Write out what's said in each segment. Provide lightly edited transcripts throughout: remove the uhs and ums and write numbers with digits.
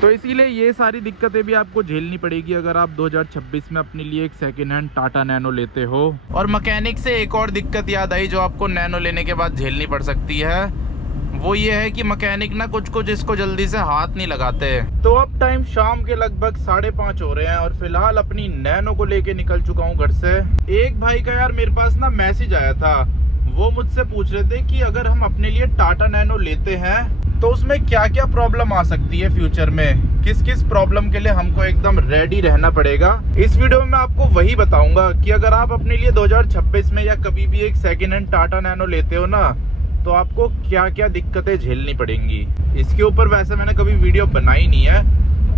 तो इसीलिए ये सारी दिक्कतें भी आपको झेलनी पड़ेगी अगर आप 2026 में अपने लिए एक सेकेंड हैंड टाटा नैनो लेते हो। और मैकेनिक से एक और दिक्कत याद आई जो आपको नैनो लेने के बाद झेलनी पड़ सकती है, वो ये है कि मैकेनिक ना कुछ इसको जल्दी से हाथ नहीं लगाते। तो अब टाइम शाम के लगभग 5:30 हो रहे हैं और फिलहाल अपनी नैनो को लेके निकल चुका हूँ घर से। एक भाई का यार मेरे पास ना मैसेज आया था, वो मुझसे पूछ रहे थे कि अगर हम अपने लिए टाटा नैनो लेते हैं तो उसमें क्या क्या प्रॉब्लम आ सकती है फ्यूचर में, किस किस प्रॉब्लम के लिए हमको एकदम रेडी रहना पड़ेगा। इस वीडियो में मैं आपको वही बताऊंगा कि अगर आप अपने लिए 2026 में या कभी भी एक सेकेंड हैंड टाटा नैनो लेते हो ना, तो आपको क्या क्या दिक्कतें झेलनी पड़ेंगी। इसके ऊपर वैसे मैंने कभी वीडियो बनाई नहीं है,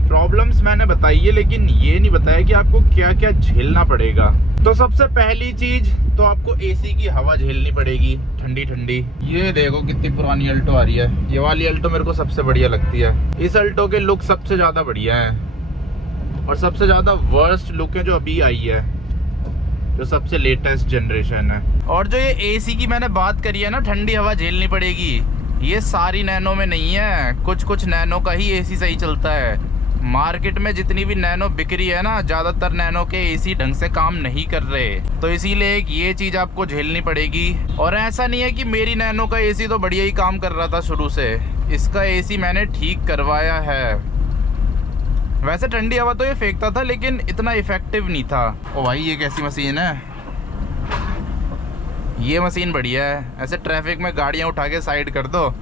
प्रॉब्लम्स मैंने बताई है, लेकिन ये नहीं बताया कि आपको क्या क्या झेलना पड़ेगा। तो सबसे पहली चीज तो आपको एसी की हवा झेलनी पड़ेगी, ठंडी ठंडी। ये देखो कितनी पुरानी अल्टो आ रही है, ये वाली अल्टो मेरे को सबसे बढ़िया लगती है। इस अल्टो के लुक सबसे ज्यादा बढ़िया है और सबसे ज्यादा वर्स्ट लुक है जो अभी आई है, जो सबसे लेटेस्ट जनरेशन है। और जो ये एसी की मैंने बात करी है ना, ठंडी हवा झेलनी पड़ेगी, ये सारी नैनो में नहीं है, कुछ नैनो का ही एसी सही चलता है। मार्केट में जितनी भी नैनो बिक रही है ना, ज्यादातर नैनो के एसी ढंग से काम नहीं कर रहे, तो इसीलिए एक ये चीज आपको झेलनी पड़ेगी। और ऐसा नहीं है कि मेरी नैनो का एसी तो बढ़िया ही काम कर रहा था शुरू से, इसका एसी मैंने ठीक करवाया है। वैसे ठंडी हवा तो ये फेंकता था लेकिन इतना इफेक्टिव नहीं था। ओ भाई ये कैसी मशीन है, ये मशीन बढ़िया है, ऐसे ट्रैफिक में गाड़ियां उठा के साइड कर दो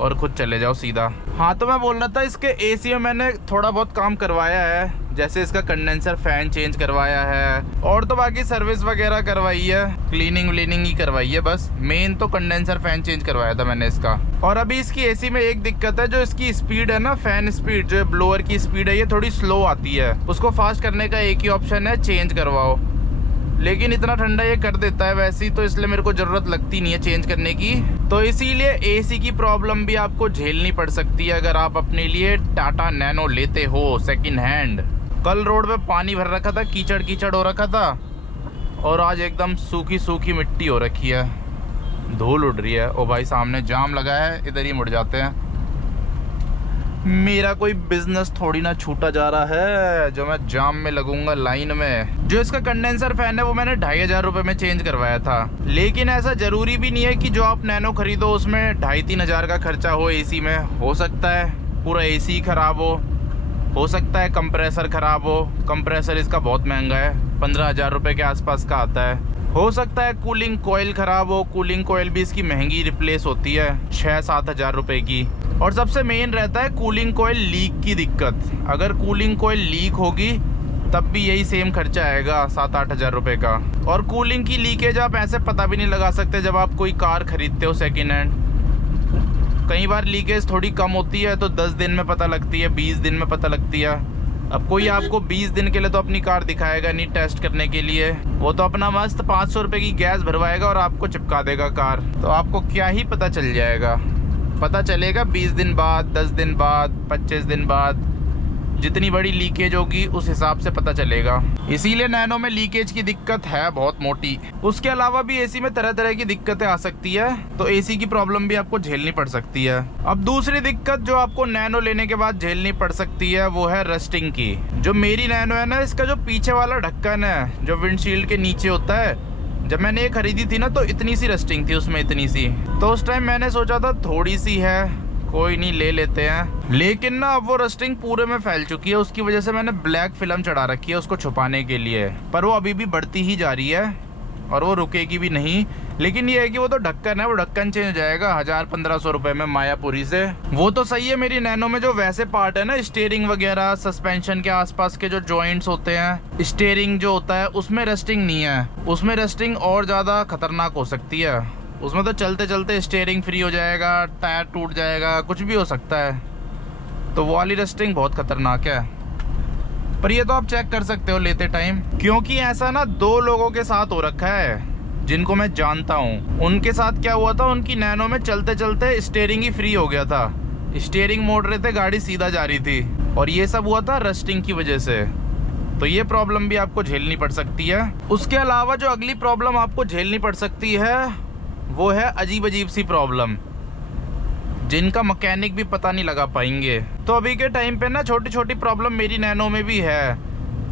और खुद चले जाओ सीधा। हाँ तो मैं बोल रहा था, इसके एसी में मैंने थोड़ा बहुत काम करवाया है, जैसे इसका कंडेंसर फैन चेंज करवाया है और तो बाकी सर्विस वगैरह करवाई है, क्लीनिंग व्लीनिंग ही करवाई है बस। मेन तो कंडेंसर फैन चेंज करवाया था मैंने इसका। और अभी इसकी एसी में एक दिक्कत है, जो इसकी स्पीड है ना, फैन स्पीड जो ब्लोअर की स्पीड है, ये थोड़ी स्लो आती है। उसको फास्ट करने का एक ही ऑप्शन है, चेंज करवाओ, लेकिन इतना ठंडा ये कर देता है वैसे ही, तो इसलिए मेरे को जरूरत लगती नहीं है चेंज करने की। तो इसीलिए एसी की प्रॉब्लम भी आपको झेलनी पड़ सकती है अगर आप अपने लिए टाटा नैनो लेते हो सेकंड हैंड। कल रोड पे पानी भर रखा था, कीचड़ कीचड़ हो रखा था, और आज एकदम सूखी सूखी मिट्टी हो रखी है, धूल उड़ रही है। ओ भाई सामने जाम लगा है, इधर ही मुड़ जाते हैं। मेरा कोई बिजनेस थोड़ी ना छूटा जा रहा है जो मैं जाम में लगूंगा लाइन में। जो इसका कंडेंसर फैन है वो मैंने 2500 रुपए में चेंज करवाया था, लेकिन ऐसा जरूरी भी नहीं है कि जो आप नैनो खरीदो उसमें 2500-3000 हजार का खर्चा हो एसी में। हो सकता है पूरा एसी खराब हो सकता है कंप्रेसर खराब हो, कंप्रेसर इसका बहुत महंगा है, 15,000 रुपए के आसपास का आता है। हो सकता है कूलिंग कोयल खराब हो, कूलिंग कोयल भी इसकी महंगी रिप्लेस होती है, 6-7 हजार रुपए की। और सबसे मेन रहता है कूलिंग कोयल लीक की दिक्कत। अगर कूलिंग कोयल लीक होगी तब भी यही सेम खर्चा आएगा, 7-8 हजार रुपए का। और कूलिंग की लीकेज आप ऐसे पता भी नहीं लगा सकते जब आप कोई कार खरीदते हो सेकेंड हैंड। कई बार लीकेज थोड़ी कम होती है तो 10 दिन में पता लगती है, 20 दिन में पता लगती है। अब कोई आपको 20 दिन के लिए तो अपनी कार दिखाएगा नहीं टेस्ट करने के लिए, वो तो अपना मस्त 500 रुपए की गैस भरवाएगा और आपको चिपका देगा कार। तो आपको क्या ही पता चल जाएगा, पता चलेगा 20 दिन बाद, 10 दिन बाद, 25 दिन बाद, जितनी बड़ी लीकेज होगी उस हिसाब से पता चलेगा। इसीलिए नैनो में लीकेज की दिक्कत है बहुत मोटी। उसके अलावा भी एसी में तरह तरह की दिक्कतें आ सकती है, तो एसी की प्रॉब्लम भी आपको झेलनी पड़ सकती है। अब दूसरी दिक्कत जो आपको नैनो लेने के बाद झेलनी पड़ सकती है वो है रस्टिंग की। जो मेरी नैनो है ना, इसका जो पीछे वाला ढक्कन है जो विंडशील्ड के नीचे होता है, जब मैंने ये खरीदी थी ना तो इतनी सी रस्टिंग थी उसमें, इतनी सी। तो उस टाइम मैंने सोचा था थोड़ी सी है, कोई नहीं ले लेते हैं, लेकिन ना अब वो रस्टिंग पूरे में फैल चुकी है। उसकी वजह से मैंने ब्लैक फिल्म चढ़ा रखी है उसको छुपाने के लिए, पर वो अभी भी बढ़ती ही जा रही है और वो रुकेगी भी नहीं। लेकिन ये है कि वो तो ढक्कन है, वो ढक्कन चेंज हो जाएगा 1000-1500 रुपए में मायापुरी से। वो तो सही है। मेरी नैनो में जो वैसे पार्ट है ना, स्टीयरिंग वगैरह, सस्पेंशन के आसपास के जो जॉइंट्स होते हैं, स्टीयरिंग जो होता है उसमें रस्टिंग नहीं है। उसमें रस्टिंग और ज्यादा खतरनाक हो सकती है। उसमें तो चलते चलते स्टीयरिंग फ्री हो जाएगा, टायर टूट जाएगा, कुछ भी हो सकता है। तो वो वाली रस्टिंग बहुत खतरनाक है। पर ये तो आप चेक कर सकते हो लेते टाइम, क्योंकि ऐसा ना 2 लोगों के साथ हो रखा है जिनको मैं जानता हूँ। उनके साथ क्या हुआ था, उनकी नैनो में चलते चलते स्टीयरिंग ही फ्री हो गया था, स्टीयरिंग मोड़ रहे थे, गाड़ी सीधा जा रही थी, और ये सब हुआ था रस्टिंग की वजह से। तो ये प्रॉब्लम भी आपको झेलनी पड़ सकती है। उसके अलावा जो अगली प्रॉब्लम आपको झेलनी पड़ सकती है वो है अजीब अजीब सी प्रॉब्लम। जिनका मैकेनिक भी पता नहीं लगा पाएंगे। तो अभी के टाइम पे ना छोटी छोटी प्रॉब्लम मेरी नैनो में भी है,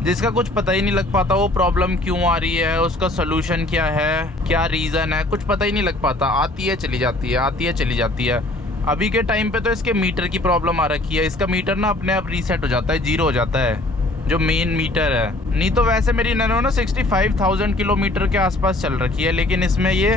जिसका कुछ पता ही नहीं लग पाता वो प्रॉब्लम क्यों आ रही है, उसका सोल्यूशन क्या है, क्या रीज़न है, कुछ पता ही नहीं लग पाता। आती है चली जाती है, आती है चली जाती है। अभी के टाइम पे तो इसके मीटर की प्रॉब्लम आ रखी है। इसका मीटर ना अपने आप रीसेट हो जाता है, जीरो हो जाता है, जो मेन मीटर है। नहीं तो वैसे मेरी नैनो ना 65,000 किलोमीटर के आसपास चल रखी है, लेकिन इसमें ये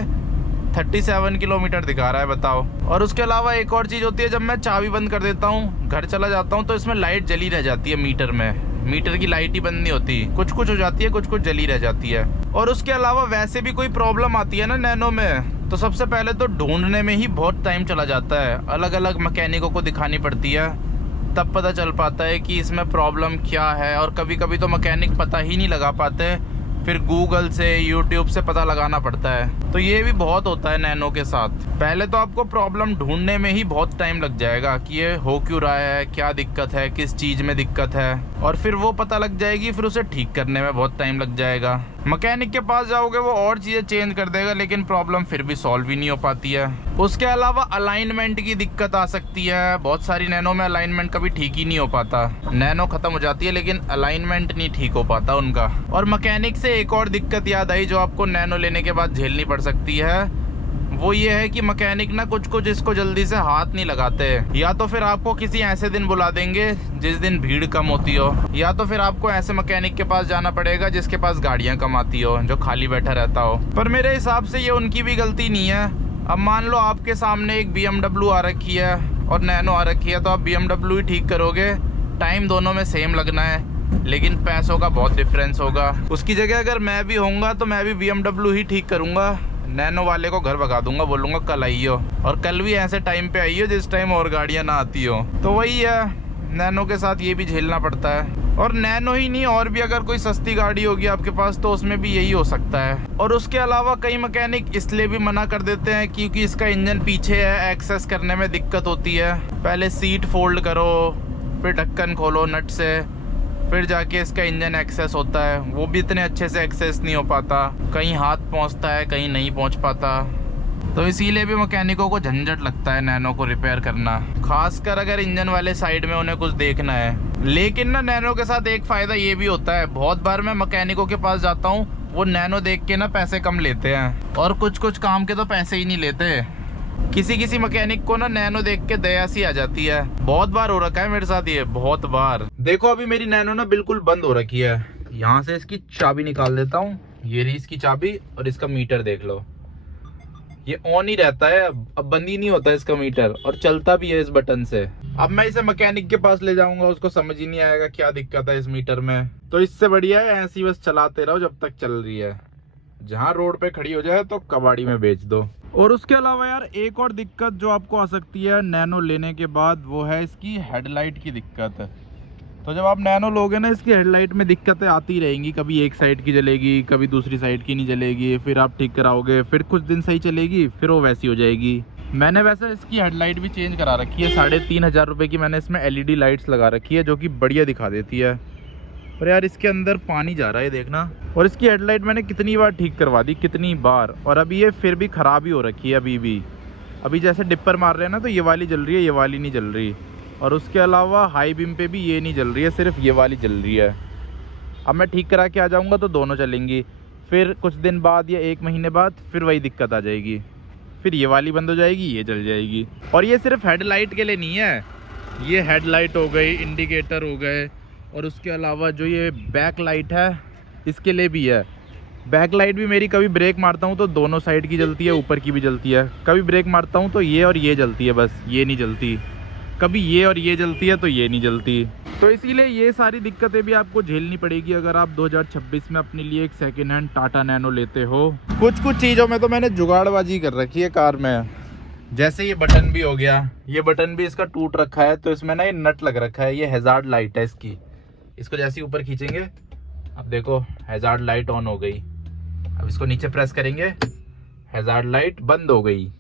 37 किलोमीटर दिखा रहा है, बताओ। और उसके अलावा एक और चीज़ होती है, जब मैं चाबी बंद कर देता हूँ, घर चला जाता हूँ, तो इसमें लाइट जली रह जाती है मीटर में। मीटर की लाइट ही बंद नहीं होती, कुछ कुछ हो जाती है, कुछ कुछ जली रह जाती है। और उसके अलावा वैसे भी कोई प्रॉब्लम आती है ना नैनो में, तो सबसे पहले तो ढूंढने में ही बहुत टाइम चला जाता है। अलग अलग मैकेनिकों को दिखानी पड़ती है, तब पता चल पाता है कि इसमें प्रॉब्लम क्या है। और कभी कभी तो मैकेनिक पता ही नहीं लगा पाते, फिर गूगल से, यूट्यूब से पता लगाना पड़ता है। तो ये भी बहुत होता है नैनो के साथ। पहले तो आपको प्रॉब्लम ढूंढने में ही बहुत टाइम लग जाएगा कि ये हो क्यों रहा है, क्या दिक्कत है, किस चीज़ में दिक्कत है, और फिर वो पता लग जाएगी, फिर उसे ठीक करने में बहुत टाइम लग जाएगा। मैकेनिक के पास जाओगे वो और चीज़ें चेंज कर देगा, लेकिन प्रॉब्लम फिर भी सॉल्व ही नहीं हो पाती है। उसके अलावा अलाइनमेंट की दिक्कत आ सकती है। बहुत सारी नैनो में अलाइनमेंट कभी ठीक ही नहीं हो पाता। नैनो ख़त्म हो जाती है लेकिन अलाइनमेंट नहीं ठीक हो पाता उनका। और मैकेनिक से एक और दिक्कत याद आई जो आपको नैनो लेने के बाद झेलनी पड़ सकती है, वो ये है कि मैकेनिक ना कुछ कुछ इसको जल्दी से हाथ नहीं लगाते। या तो फिर आपको किसी ऐसे दिन बुला देंगे जिस दिन भीड़ कम होती हो, या तो फिर आपको ऐसे मैकेनिक के पास जाना पड़ेगा जिसके पास गाड़ियां कम आती हो, जो खाली बैठा रहता हो। पर मेरे हिसाब से ये उनकी भी गलती नहीं है। अब मान लो आपके सामने एक BMW आ रखी है और नैनो आ रखी है, तो आप BMW ही ठीक करोगे। टाइम दोनों में सेम लगना है, लेकिन पैसों का बहुत डिफरेंस होगा। उसकी जगह अगर मैं भी होऊंगा तो मैं भी BMW ही ठीक करूंगा, नैनो वाले को घर भगा दूंगा, बोलूंगा कल आइयो, और कल भी ऐसे टाइम पे आइयो जिस टाइम और गाड़ियां ना आती हो। तो वही है, नैनो के साथ ये भी झेलना पड़ता है। और नैनो ही नहीं, और भी अगर कोई सस्ती गाड़ी होगी आपके पास तो उसमें भी यही हो सकता है। और उसके अलावा कई मैकेनिक इसलिए भी मना कर देते हैं क्योंकि इसका इंजन पीछे है, एक्सेस करने में दिक्कत होती है। पहले सीट फोल्ड करो, फिर ढक्कन खोलो नट से, फिर जाके इसका इंजन एक्सेस होता है। वो भी इतने अच्छे से एक्सेस नहीं हो पाता, कहीं हाथ पहुंचता है, कहीं नहीं पहुंच पाता। तो इसीलिए भी मैकेनिकों को झंझट लगता है नैनो को रिपेयर करना, खासकर अगर इंजन वाले साइड में उन्हें कुछ देखना है। लेकिन ना नैनो के साथ एक फ़ायदा ये भी होता है, बहुत बार मैं मैकेनिकों के पास जाता हूँ, वो नैनो देख के ना पैसे कम लेते हैं, और कुछ कुछ काम के तो पैसे ही नहीं लेते। किसी किसी मैकेनिक को ना नैनो देख के दया सी आ जाती है। बहुत बार हो रखा है मेरे साथ ये, बहुत बार। देखो अभी मेरी नैनो ना बिल्कुल बंद हो रखी है। यहाँ से इसकी चाबी निकाल देता हूँ, ये रही इसकी चाबी, और इसका मीटर देख लो, ये ऑन ही रहता है, अब बंद ही नहीं होता इसका मीटर, और चलता भी है इस बटन से। अब मैं इसे मैकेनिक के पास ले जाऊंगा, उसको समझ ही नहीं आएगा क्या दिक्कत है इस मीटर में। तो इससे बढ़िया है ऐसी बस चलाते रहो जब तक चल रही है, जहाँ रोड पे खड़ी हो जाए तो कबाड़ी में बेच दो। और उसके अलावा यार एक और दिक्कत जो आपको आ सकती है नैनो लेने के बाद, वो है इसकी हेडलाइट की दिक्कत। तो जब आप नैनो लोगे ना, इसकी हेडलाइट में दिक्कतें आती रहेंगी, कभी एक साइड की जलेगी, कभी दूसरी साइड की नहीं जलेगी, फिर आप ठीक कराओगे, फिर कुछ दिन सही चलेगी, फिर वो वैसी हो जाएगी। मैंने वैसे इसकी हेडलाइट भी चेंज करा रखी है, 3,500 रुपये की मैंने इसमें LED लाइट्स लगा रखी है, जो कि बढ़िया दिखा देती है। और यार इसके अंदर पानी जा रहा है देखना। और इसकी हेडलाइट मैंने कितनी बार ठीक करवा दी, कितनी बार, और अभी ये फिर भी ख़राब ही हो रखी है। अभी जैसे डिपर मार रहे हैं ना, तो ये वाली जल रही है, ये वाली नहीं जल रही। और उसके अलावा हाई बीम पे भी ये नहीं जल रही है, सिर्फ ये वाली जल रही है। अब मैं ठीक करा के आ जाऊँगा तो दोनों चलेंगी, फिर कुछ दिन बाद या 1 महीने बाद फिर वही दिक्कत आ जाएगी, फिर ये वाली बंद हो जाएगी, ये जल जाएगी। और ये सिर्फ हेडलाइट के लिए नहीं है, ये हेडलाइट हो गई, इंडिकेटर हो गए, और उसके अलावा जो ये बैक लाइट है इसके लिए भी है। बैक लाइट भी मेरी, कभी ब्रेक मारता हूँ तो दोनों साइड की जलती है, ऊपर की भी जलती है। कभी ब्रेक मारता हूँ तो ये और ये जलती है, बस ये नहीं जलती। कभी ये और ये जलती है तो ये नहीं जलती। तो इसीलिए ये सारी दिक्कतें भी आपको झेलनी पड़ेगी अगर आप 2026 में अपने लिए एक सेकेंड हैंड टाटा नैनो लेते हो। कुछ कुछ चीज़ों में तो मैंने जुगाड़बाजी कर रखी है कार में, जैसे ये बटन भी हो गया, ये बटन भी इसका टूट रखा है, तो इसमें ना ये नट लग रखा है, ये हैजार्ड लाइट है इसकी। इसको जैसे ही ऊपर खींचेंगे, अब देखो हैजार्ड लाइट ऑन हो गई। अब इसको नीचे प्रेस करेंगे, हैजार्ड लाइट बंद हो गई।